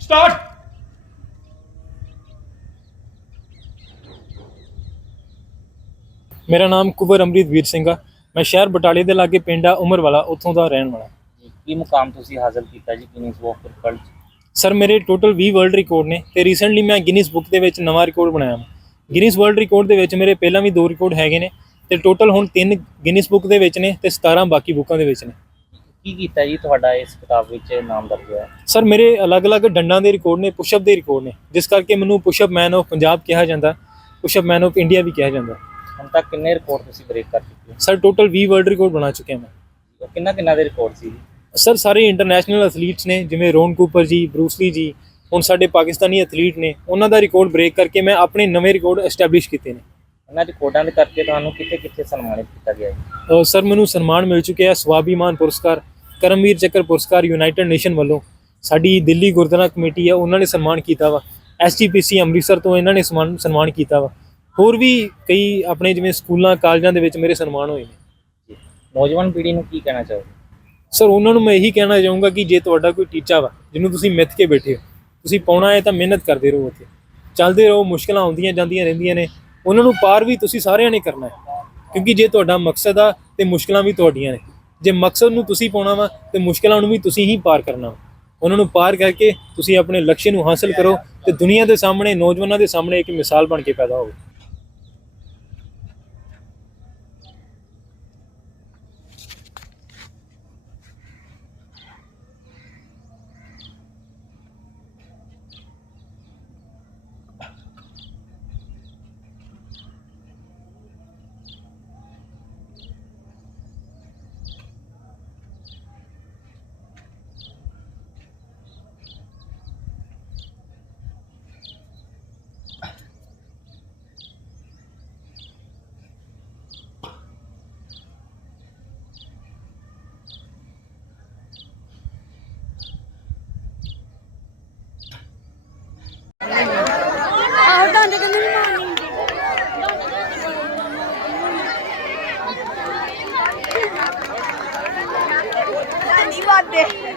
Start ਮੇਰਾ ਨਾਮ ਕੁਵਰ ਅਮਰੀਤ ਵੀਰ ਸਿੰਘ ਆ। ਮੈਂ ਸ਼ਹਿਰ ਬਟਾਲੇ ਦੇ ਲਾਗੇ ਪਿੰਡ ਆ ਉਮਰਵਾਲਾ ਉੱਥੋਂ ਦਾ ਰਹਿਣ ਵਾਲਾ। ਕੀ ਮੁਕਾਮ ਤੁਸੀਂ ਹਾਸਲ ਕੀਤਾ ਜੀ ਗਿਨੀਜ਼ ਬੁੱਕ ਵਰਲਡ ਸਰ ਮੇਰੇ ਟੋਟਲ 20 ਵਰਲਡ ਰਿਕਾਰਡ ਨੇ ਤੇ ਰੀਸੈਂਟਲੀ ਮੈਂ ਗਿਨੀਜ਼ ਬੁੱਕ ਦੇ ਵਿੱਚ ਨਵਾਂ ਰਿਕਾਰਡ ਬਣਾਇਆ ਵਾ। ਗਿਨੀਜ਼ ਵਰਲਡ ਰਿਕਾਰਡ ਦੇ ਵਿੱਚ ਮੇਰੇ ਪਹਿਲਾਂ ਵੀ ਦੋ ਰਿਕਾਰਡ ਹੈਗੇ ਨੇ ਤੇ ਟੋਟਲ ਹੁਣ ਤਿੰਨ ਗਿਨੀਜ਼ ਬੁੱਕ ਦੇ ਵਿੱਚ ਨੇ ਤੇ 17 ਬਾਕੀ ਬੁੱਕਾਂ ਦੇ ਵਿੱਚ ਨੇ। ਕੀ ਕੀਤਾ ਜੀ ਤੁਹਾਡਾ ਇਸ ਕਿਤਾਬ ਵਿੱਚ ਨਾਮ ਦਰਜ ਹੋਇਆ? ਸਰ ਮੇਰੇ ਅਲੱਗ-ਅਲੱਗ ਡੰਡਾਂ ਦੇ ਰਿਕਾਰਡ ਨੇ ਪੁਸ਼ਅਪ ਦੇ ਰਿਕਾਰਡ ਨੇ ਜਿਸ ਕਰਕੇ ਮੈਨੂੰ ਪੁਸ਼ਅਪ ਮੈਨ ਆਫ ਪੰਜਾਬ ਕਿਹਾ ਜਾਂਦਾ push up man of India ਵੀ ਕਿਹਾ ਜਾਂਦਾ। ਹੁਣ ਤੱਕ ਕਿੰਨੇ ਰਿਕਾਰਡ ਤੁਸੀਂ ਬ੍ਰੇਕ ਕਰ ਚੁੱਕੇ ਹੋ? ਸਰ ਟੋਟਲ 20 ਵਰਲਡ ਰਿਕਾਰਡ ਬਣਾ ਚੁੱਕਿਆ ਮੈਂ। ਕਿੰਨਾ ਕਿੰਨਾ ਦੇ ਰਿਕਾਰਡ ਸੀ? ਜੀ? ਸਰ ਸਾਰੇ ਇੰਟਰਨੈਸ਼ਨਲ ਐਥਲੀਟਸ ਨੇ ਜਿਵੇਂ ਰੋਨ ਕੂਪਰ ਜੀ ਬਰੂਸਲੀ ਜੀ ਹੁਣ ਸਾਡੇ ਪਾਕਿਸਤਾਨੀ ਐਥਲੀਟ ਨੇ ਉਹਨਾਂ ਦਾ ਰਿਕਾਰਡ ਬ੍ਰੇਕ ਕਰਕੇ ਮੈਂ ਆਪਣੇ ਨਵੇਂ ਰਿਕਾਰਡ ਐਸਟੈਬਲਿਸ਼ ਕੀਤੇ ਨੇ। ਇਹਨਾਂ ਰਿਕਾਰਡਾਂ ਦੇ ਕਰਕੇ ਤੁਹਾਨੂੰ ਕਿੱਥੇ ਕਿੱਥੇ ਸਨਮਾਨਿਤ ਕੀਤਾ ਗਿਆ ਅਹ ਸਰ ਮੈਨੂੰ ਸਨਮਾਨ ਮਿਲ ਚੁੱਕਿਆ ਹੈ ਸਵਾਭੀਮਾਨ ਪੁਰਸਕਾਰ ਕਰਮਵੀਰ ਚੱਕਰ ਪੁਰਸਕਾਰ ਯੂਨਾਈਟਿਡ ਨੇਸ਼ਨ ਵੱਲੋਂ। ਸਾਡੀ ਦਿੱਲੀ ਗੁਰਦੁਆਰਾ ਕਮੇਟੀ ਹੈ ਉਹਨਾਂ ਨੇ ਸਨਮਾਨ ਕੀਤਾ ਵਾ। ਐਸਜੀਪੀਸੀ ਅੰਮ੍ਰਿਤਸਰ ਤੋਂ ਇਹਨਾਂ ਨੇ ਸਨਮਾਨ ਸਨਮਾਨ ਕੀਤਾ ਵਾ। ਹੋਰ ਵੀ ਕਈ ਆਪਣੇ ਜਿਵੇਂ ਸਕੂਲਾਂ ਕਾਲਜਾਂ ਦੇ ਵਿੱਚ ਮੇਰੇ ਸਨਮਾਨ ਹੋਏ ਨੇ। ਨੌਜਵਾਨ ਪੀੜ੍ਹੀ ਨੂੰ ਕੀ ਕਹਿਣਾ ਚਾਹੋਗੇ? ਸਰ, ਉਹਨਾਂ ਨੂੰ ਮੈਂ ਇਹੀ ਕਹਿਣਾ ਚਾਹੂੰਗਾ ਕਿ ਜੇ ਤੁਹਾਡਾ ਕੋਈ ਟੀਚਾ ਵਾ, ਜਿਹਨੂੰ ਤੁਸੀਂ ਮਿੱਥ ਕੇ ਬੈਠੇ ਹੋ, ਤੁਸੀਂ ਪਾਉਣਾ ਹੈ ਤਾਂ ਮਿਹਨਤ ਕਰਦੇ ਰਹੋ ਉੱਥੇ। ਚੱਲਦੇ ਰਹੋ, ਮੁਸ਼ਕਲਾਂ ਆਉਂਦੀਆਂ ਜਾਂਦੀਆਂ ਰਹਿੰਦੀਆਂ ਨੇ। ਉਹਨਾਂ ਨੂੰ ਪਾਰ ਵੀ ਤੁਸੀਂ ਸਾਰਿਆਂ ਨੇ ਕਰਨਾ ਹੈ, ਕਿਉਂਕਿ ਜੇ ਤੁਹਾਡਾ ਮਕਸਦ ਆ, ਤੇ ਮੁਸ਼ਕਲਾਂ ਵੀ ਤੁਹਾਡੀਆਂ ਨੇ। ਜੇ ਮਕਸਦ ਨੂੰ ਤੁਸੀਂ ਪਾਉਣਾ ਵਾ, ਤੇ ਮੁਸ਼ਕਲਾਂ ਨੂੰ ਵੀ ਤੁਸੀਂ ਹੀ ਪਾਰ ਕਰਨਾ ਵਾ। ਉਹਨਾਂ ਨੂੰ ਪਾਰ ਕਰਕੇ ਤੁਸੀਂ ਆਪਣੇ ਲਕਸ਼ ਨੂੰ ਹਾਸਲ ਕਰੋ ਤੇ ਦੁਨੀਆ ਦੇ ਸਾਹਮਣੇ, ਨੌਜਵਾਨਾਂ ਦੇ ਸਾਹਮਣੇ ਇੱਕ ਮਿਸਾਲ ਬਣ ਕੇ ਪੈਦਾ ਹੋਵੋ। birthday.